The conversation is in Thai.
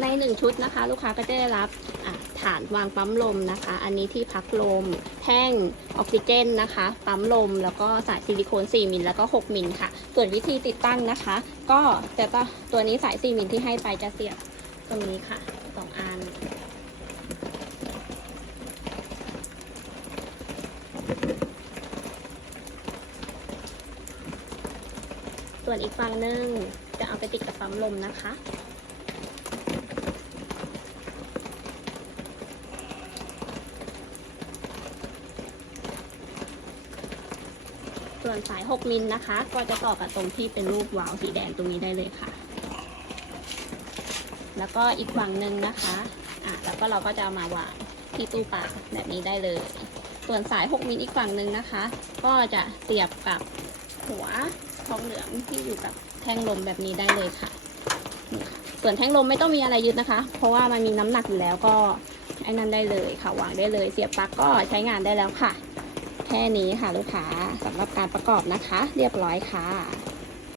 ในหนึ่งชุดนะคะ ลูกค้าก็จะได้รับฐานวางปั๊มลมนะคะ อันนี้ที่พักลม แท่งออกซิเจนนะคะ ปั๊มลม แล้วก็สายซิลิโคน4มิลแล้วก็6มิลค่ะ ส่วนวิธีติดตั้งนะคะ ก็จะต้องตัวนี้สาย4มิลที่ให้ไปจะเสียบตรงนี้ค่ะสออันส่วนอีกฝั่งหนึ่งจะเอาไปติดกับปั๊มลมนะคะ ส่วนสาย 6 มิลนะคะ ก็จะต่อกับตรงที่เป็นรูปวาล์วสีแดงตรงนี้ได้เลยค่ะ แล้วก็อีกฝั่งหนึ่งนะคะอะแล้วก็เราก็จะเอามาวางที่ตู้ปลาแบบนี้ได้เลย ส่วนสาย 6 มิลอีกฝั่งหนึ่งนะคะ ก็จะเสียบกับหัวทองเหลืองที่อยู่กับแท่งลมแบบนี้ได้เลยค่ะนี่ค่ะ ส่วนแท่งลมไม่ต้องมีอะไรยึดนะคะ เพราะว่ามันมีน้ำหนักอยู่แล้วก็ไอ้นั่นได้เลยค่ะวางได้เลย เสียบปลั๊กก็ใช้งานได้แล้วค่ะ แค่นี้ค่ะลูกค้าสำหรับการประกอบนะคะ เรียบร้อยค่ะ